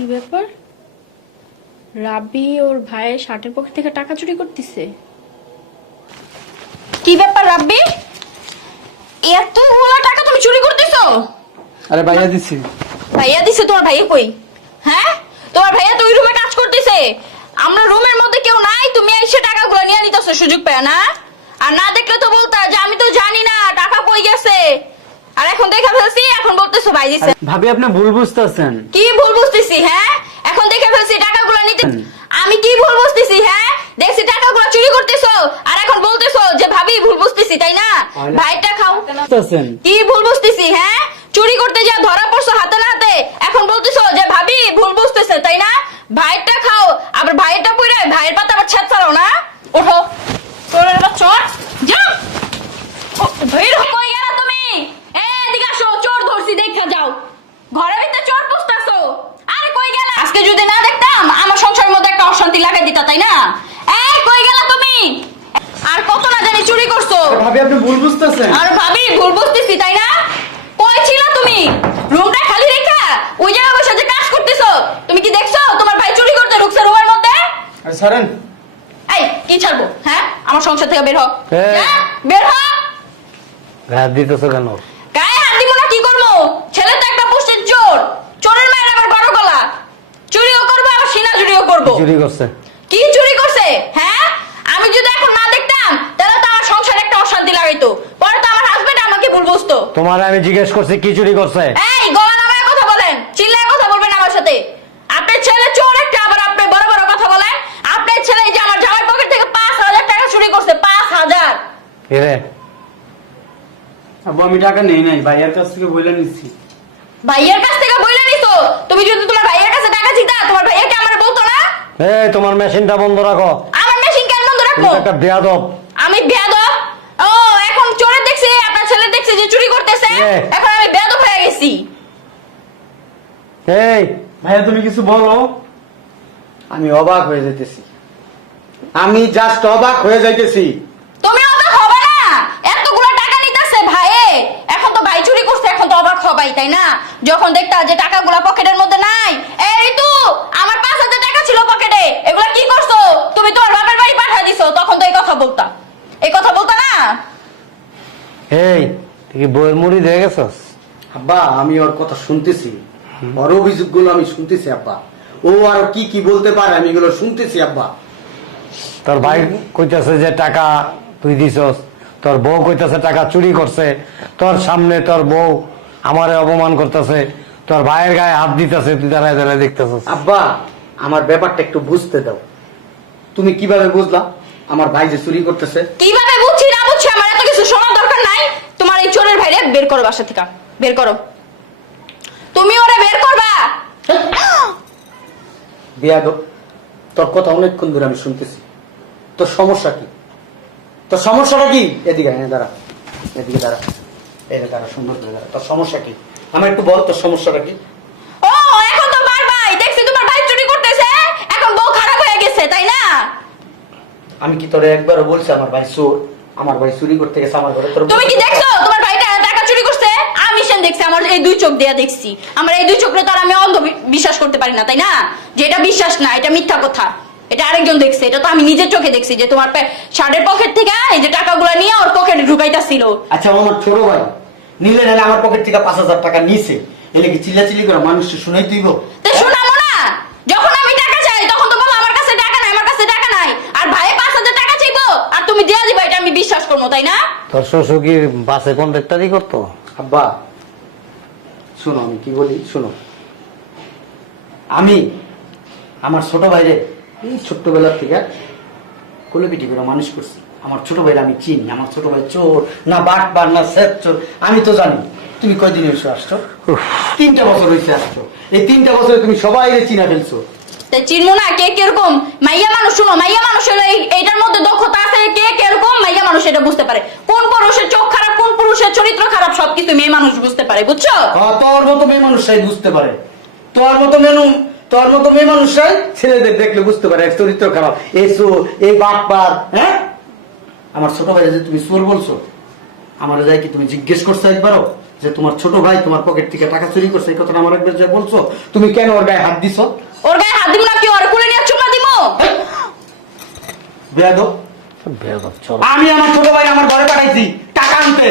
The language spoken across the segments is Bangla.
কি ব্যাপার? রাবি ওর ভাইয়ের শার্টের পকেট থেকে টাকা চুরি করতেছে। কি ব্যাপার রাব্বি, এতগুলো টাকা তুমি চুরি করতেছো? আরে ভাইয়া দিছি। ভাইয়া দিছে? তোমার ভাইয়া কই? হ্যাঁ, তোমার ভাইয়া তো ওই রুমে কাজ করতেছে, আমরা রুমের মধ্যে কেউ নাই, তুমি এসে টাকাগুলো নিয়ে নিতেছো সুযোগ পেয়ে না? আর না দেখলে তো বলতা যে আমি তো জানি না টাকা কই গেছে, আর এখন দেখে ফেলছি, এখন বলতেছো ভাই দিছে। ভাবি আপনি ভুল বুঝতেছেন। কি ভুল বুঝতেছি? হ্যাঁ, এখন দেখে ফেলছি টাকাগুলো নিতে। আমি কি ভুল বুঝতেছি? হ্যাঁ, দেখছি টাকাগুলো চুরি করতেছো, আর এখন বলতেছো যে ভাবি ভুল বুঝতেছি, তাই না? ভাইটা খাও। বুঝতেছেন কি ভুল বুঝতেছি? হ্যাঁ, চুরি করতে যা ধরা পড়ছো হাতে না হাতে, এখন বলতেছো যে ভাবি ভুল বুঝতেছে, তাই না? ভাইটা খাও, আবার ভাইটা পুরে ভাইয়ের পাতা আবার ছেদ ছাড়াও না। ওঠো, তোরের বাচ্চা যাও। বের হো, কই গেলা তুমি? এদিকে আসো, চোর ধরছি, দেখা যাও। ঘরের ভিতরে চোর পুষতাছো, আরে কই গেলা? আজকে যদি না দেখতাম আমার সংসারের মধ্যে একটা অশান্তি লাগাই দিতা, তাই না? এই কই গেলা তুমি? আর কত না জানি চুরি করছো। ভাবি আপনি ভুল বুঝতেছেন। আর ভাবি ভুল বুঝতেছি, তাই না? কই ছিলা তুমি? রুমটা খালি রেখা ওই জায়গায় বসে যে কাজ করতেছো, তুমি কি দেখছো তোমার ভাই চুরি করতে ঢুকছে রুমের মধ্যে? আরে ছাড়েন। এই কি ছাড়বো? হ্যাঁ, আমার সংসার থেকে বের হ। এই। যা, বের হ। রাত দিতেছ কেন? গায়ে হাত দিব না, কি করবো? ছেলে তো একটা পোস্টের চোর, চোরের মায়ের আবার বড় গলা, চুরিও করবো আবার সিনা চুরিও করবো। চুরি করছে? কি চুরি করছে? হ্যাঁ, আমি যদি এখন না দেখতাম তাহলে তো আমার সংসারে একটা অশান্তি লাগাইতো, পরে তো আমার হাজবেন্ড আমাকে ভুল বুঝতো। তোমার আমি জিজ্ঞেস করছি কি চুরি করছে। এই গলা নামায় কথা বলেন, চিল্লায় কথা বলবেন আমার সাথে। আপনার ছেলে চোর একটা, আবার আপনি বড় বড় কথা বলেন। আপনার ছেলে এই যে আমার জামাই পকেট থেকে 5,000 টাকা চুরি করছে, 5,000। রে আব্বু আমি টাকা নেই নাই, ভাইয়ার কাছ থেকে বলে নিচ্ছি। ভাইয়ের কাছ থেকে বইলা নিছো? তুমি যদি তোমার ভাইয়ের কাছে টাকা চিতা, তোমার ভাইয়া কি আমারে বলতো না? এই তোমার মেশিনটা বন্ধ রাখো। আমার মেশিন কেন বন্ধ রাখবো? তুমি একটা বেয়াদব। আমি বেয়াদব? ও, এখন চোরের দেখছি, আপনার ছেলে দেখছি যে চুরি করতেছে, এখন আমি বেয়াদব হয়ে গেছি। এই ভাইয়া তুমি কিছু বলো। আমি অবাক হয়ে যাইতেছি, আমি জাস্ট অবাক হয়ে যাইতেছি। তুমি অবাক হবে না? এতগুলো টাকা নিতেছে ভাইয়ে, এখন তো ভাই চুরি করছে, এখন তো অবাক হবাই, তাই না? যখন দেখতা যে টাকাগুলো পকেটের মধ্যে নাই, এই তো আমার 5,000 টাকা ছিল পকেটে, এগুলা কি করছো? তুমি তোমার বাবার বাড়ি পাঠিয়ে দিছো, তখন তো এই কথা বলতা, এই কথা বলতা না? এই তুই কি বইয়ের মুড়ি দিয়ে গেছস? আব্বা আমি ওর কথা শুনতেছি, ওর অভিযোগগুলো আমি শুনতেছি আব্বা। ও আর কি কি বলতে পারে আমি এগুলো শুনতেছি আব্বা। তোর ভাই কইতাছে যে টাকা তুই দিছস, তোর বউ কইতাছে টাকা চুরি করছে, তোর সামনে তোর বউ আমারে অপমান করতেছে, তোর ভাইয়ের গায়ে হাত দিতেছে, তুই দাঁড়ায় দাঁড়ায় দেখতেছস। আব্বা আমার ব্যাপারটা একটু বুঝতে দাও। তুমি কিভাবে বুঝলা আমার ভাই যে চুরি করতেছে? কিভাবে বুঝছি না বুঝছি আমার এত কিছু শোনার দরকার নাই। তোমার এই চোরের ভাইরে বের করো বাসা থেকে, বের করো। তুমি ওরে বের করবা। বিয়াদব, তোর কথা অনেকক্ষণ ধরে আমি শুনতেছি। তোর সমস্যা কি? তোর সমস্যাটা কি? এদিকে দাঁড়া, এদিকে দাঁড়া, এদিকে দাঁড়া, সুন্দর করে দাঁড়া। তোর সমস্যা কি আমার একটু বল, তোর সমস্যাটা কি? ও, এখন তো মার ভাই দেখছি তোমার ভাই চুরি করতেছে, এখন বউ খারাপ হয়ে গেছে, তাই না? আমি কি তোরে একবারও বলছি আমার ভাই চোর? আমার ভাই চুরি করতে গেছে আমার ঘরে। তোর তুমি কি দেখছো তোমার ভাইটা টাকা চুরি করছে? আমি সেন দেখছি, আমার এই দুই চোখ দিয়ে দেখছি। আমার এই দুই চোখে তো আর আমি অন্ধ বিশ্বাস করতে পারি না, তাই না? যে এটা বিশ্বাস না, এটা মিথ্যা কথা, এটা আরেকজন দেখছে। এটা তো আমি নিজের চোখে দেখছি যে তোমার শার্টের পকেট থেকে এই যে টাকাগুলো নিয়ে ওর পকেটে ঢুকাইতাছিল। আচ্ছা আমার ছোট ভাই নিলে নালে আমার পকেট থেকে 5,000 টাকা নিছে, এলে কি চিল্লাচিল্লি করে মানুষকে শুনাই দিব? তাই শোনাবো না? যখন আমি টাকা চাই তখন তো বলো আমার কাছে টাকা নাই, আমার কাছে টাকা নাই। আর ভাই 5,000 টাকা চাইবো আর তুমি দেয়া দিবা, এটা আমি বিশ্বাস করবো, তাই না? তোর শ্বশুর কি বাসে কন্ট্রাক্টারই করতো? আব্বা শোনো আমি কি বলি, শোনো। আমি আমার ছোট ভাইরে এই ছোট্টবেলার থেকে কোলে পিটি করে মানুষ করছি। আমার ছোট ভাইরা আমি চিনি। আমার ছোট ভাই চোর না, বাটপার না, সেট চোর আমি তো জানি। তুমি কয়দিন এসে আসছো? 3টা বছর হয়েছে আসছো। এই 3টা বছরে তুমি সবাই চিনা ফেলছো। তাই চিনবো না কে কিরকম? মাইয়া মানুষ, শুনো, মাইয়া মানুষ হলো এইটার মধ্যে দক্ষতা আছে, কে কিরকম মাইয়া মানুষ এটা বুঝতে পারে। কোন পুরুষের চোখ খারাপ, কোন পুরুষের চরিত্র খারাপ, সবকিছু মেয়ে মানুষ বুঝতে পারে, বুঝছো? তোর মতো মেয়ে মানুষরাই বুঝতে পারে। তোর মতো মেয়ে মানুষরাই ছেলেদের দেখলে বুঝতে পারে চরিত্র খারাপ, এই চোর, এই বাটপার। হ্যাঁ, আমার ছোট ভাই যে তুমি চোর বলছো, আমার যাই কি তুমি জিজ্ঞেস করছো একবারও যে তোমার ছোট ভাই তোমার পকেট থেকে টাকা চুরি করছে, এই কথাটা আমার একবার যে বলছো, তুমি কেন ওর গায়ে হাত দিছো? ওর গায়ে হাত দিব না কি ওর কোলে নিয়ে চুমা দিমু? বেয়াদব। বেয়াদব চল। আমি আমার ছোট ভাই আমার ঘরে পাঠাইছি টাকা আনতে,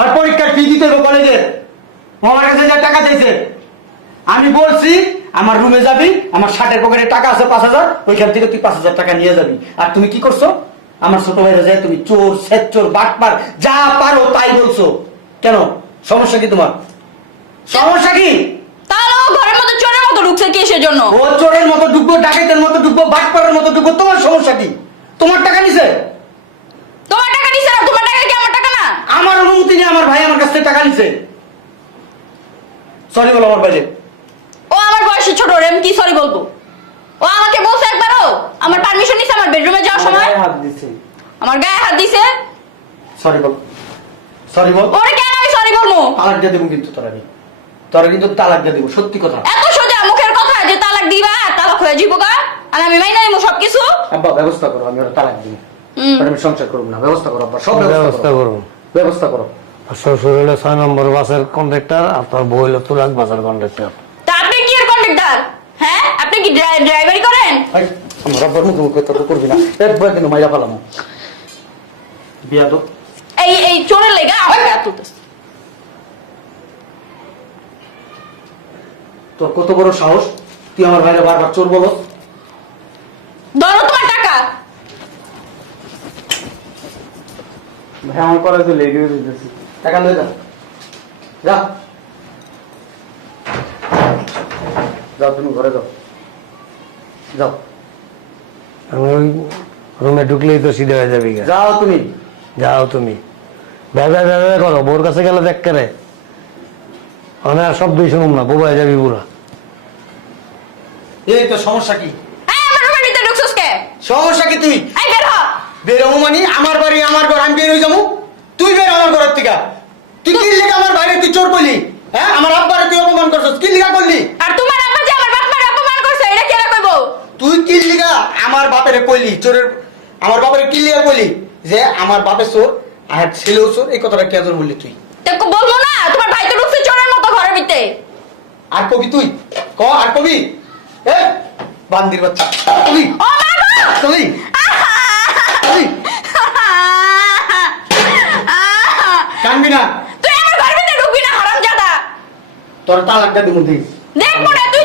আর পরীক্ষার ফি দিতে হবে কলেজে। ও আমার কাছে যা টাকা চাইছে, আমি বলছি আমার রুমে যাবি, আমার শার্টের পকেটে টাকা আছে 5,000, ওইখান থেকে তুই 5,000 টাকা নিয়ে যাবি। আর তুমি কি করছো? আমার ছোট ভাইরা যায় তুমি চোর, সেচ্চোর, বাটপার যা পারো তাই বলছো। কেন? সমস্যা কি তোমার? সমস্যা কি? তাহলে ও ঘরের মধ্যে চোরের মতো ঢুকছে কি সেজন্য? ও চোরের মতো ঢুকবো, ডাকাতের মতো ঢুকবো, বাটপারের মতো ঢুকবো, তোমার সমস্যা কি? তোমার টাকা নিছে? তোমার টাকা নিছে না? তোমার টাকা কি আমার টাকা না? আমার অনুমতি নিয়ে আমার ভাই আমার কাছ থেকে টাকা নিছে। সরি বলো আমার বাইরে। ও আমার বয়সে ছোট, ওরে আমি কি সরি বলবো? ও আমাকে বলছে একবারও, আমার পারমিশন নিছে আমার বেডরুমে যাওয়ার সময়, হাত দিছে। আমার গায়ে হাত দিছে। সরি বল, সরি বল। ওরে কেন আমি সরি বলবো? তালাক দিয়ে দেবো কিন্তু তোরা কিন্তু তালাক দিয়ে দেবো, সত্যি কথা। এত সোজা মুখের কথা যে তালাক দিবা, তালাক হয়ে যাবো গা, আর আমি মাইনা নিবো সবকিছু। আব্বা ব্যবস্থা করো, আমি ওরা তালাক দিই। আমি সংসার করবো না, ব্যবস্থা করো আব্বা, সব ব্যবস্থা করবো। ব্যবস্থা করো। আর শ্বশুর হলো 6 নম্বর বাসের কন্ডাক্টর, আর তোর বউ হলো তুরাগ বাসের কন্ডাক্টর। তা আপনি কি এর কন্ডাক্টর? হ্যাঁ, আপনি কি ড্রাইভারি করেন? এই, আমার আব্বার মুখে মুখে তর্ক করবি না, একবার কিন্তু মাইরা ফেলাম। বিয়াদব। এই চোরের লেগা আমার গায়ে তুলতেছে। তোর কত বড় সাহস, তুই আমার ভাইরা বারবার চোর বলো? ধরো তোমার টাকা। ভাই আমার পরে তো লেগে দিতেছি, টাকা লয়ে যা, যা যাও, তুমি ঘরে যাও, যাও আমি ওই রুমে ঢুকলেই তো সিধে হয়ে যাবি গা। যাও তুমি। যাও তুমি, ভেবে ভেবে করো, বোর কাছে গেলে দেখ করে আমি আর শব্দই শুনুম না, বোবাই যাবি পুরা। এই তো সমস্যা কি? এই আমার রুমের ভিতরে ঢুকছস কে? সমস্যা কি? তুই এই বের হ। বেরোবো মানে আমার বাড়ি আমার ঘর, আমি বের হয়ে যাবো, তুই বের আমার ঘরের থেকে। তুই কি লিখে আমার বাইরে তুই চোর করলি? হ্যাঁ, আমার আব্বারে তুই অপমান করছিস, কি লিখা করলি? আর তোমার আব্বা যে আমার বাপ মার অপমান করছে, এটা কেন কইবো? তুই কি লিখা আমার বাপের কইলি চোরের? আমার বাপের কি লিখা কইলি যে আমার বাপের চোর আর ছেলেও চোর? এই কথাটা কেন বললি তুই? তো বলবো না, তোমার ভাই তো ঢুকছে চোরের মতো ঘরের ভিতরে। আর কবি তুই ক, আর কবি এ বান্দির বাচ্চা, কবি ও মা গো! কবি কবি কানবি না, তুই আমার ঘরের ভিতরে ঢুকবি না, হারামজাদা। তোর তালাকটা দিব। দেখবো না তুই